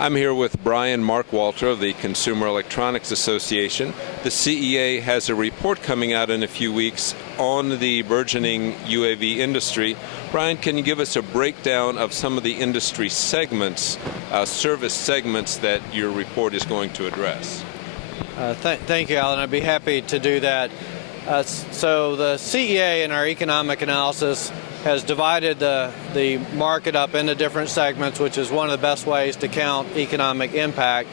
I'm here with Brian Markwalter of the Consumer Electronics Association. The CEA has a report coming out in a few weeks on the burgeoning UAV industry. Brian, can you give us a breakdown of some of the industry segments, service segments that your report is going to address? Thank you, Alan. I'd be happy to do that. So the CEA in our economic analysis has divided the market up into different segments, which is one of the best ways to count economic impact.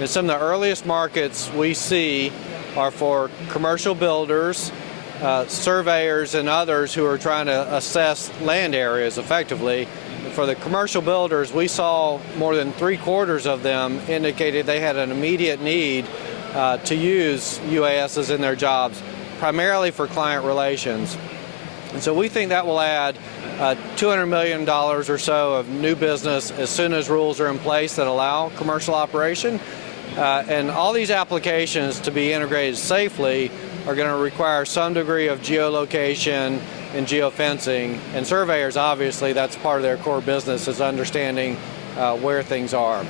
And some of the earliest markets we see are for commercial builders, surveyors, and others who are trying to assess land areas effectively. For the commercial builders, we saw more than 3/4 of them indicated they had an immediate need to use UASs in their jobs, primarily for client relations. And so we think that will add $200 million or so of new business as soon as rules are in place that allow commercial operation. And all these applications, to be integrated safely, are going to require some degree of geolocation and geofencing. And surveyors, obviously, that's part of their core business, is understanding where things are.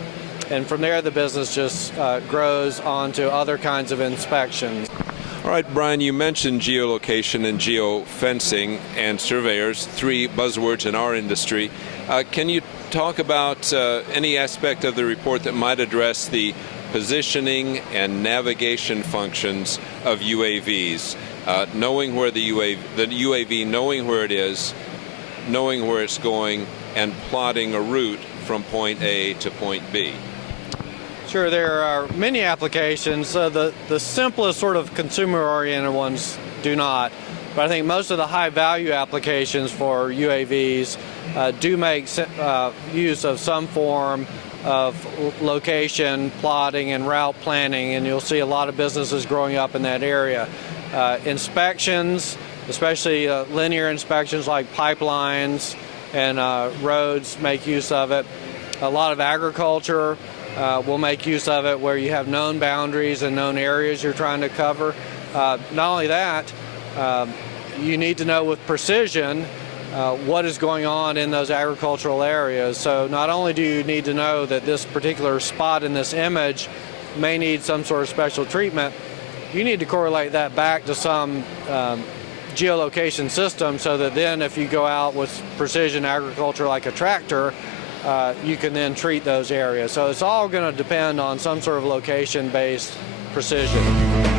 And from there, the business just grows on to other kinds of inspections. All right, Brian, you mentioned geolocation and geofencing and surveyors, three buzzwords in our industry. Can you talk about any aspect of the report that might address the positioning and navigation functions of UAVs, knowing where the UAV, knowing where it is, knowing where it's going, and plotting a route from point A to point B? Sure, there are many applications. The simplest sort of consumer-oriented ones do not. But I think most of the high-value applications for UAVs do make use of some form of location, plotting, and route planning, and you'll see a lot of businesses growing up in that area. Inspections, especially linear inspections like pipelines and roads, make use of it. A lot of agriculture will make use of it where you have known boundaries and known areas you're trying to cover. Not only that, you need to know with precision what is going on in those agricultural areas. So not only do you need to know that this particular spot in this image may need some sort of special treatment, you need to correlate that back to some geolocation system so that then if you go out with precision agriculture like a tractor, you can then treat those areas. So it's all going to depend on some sort of location-based precision.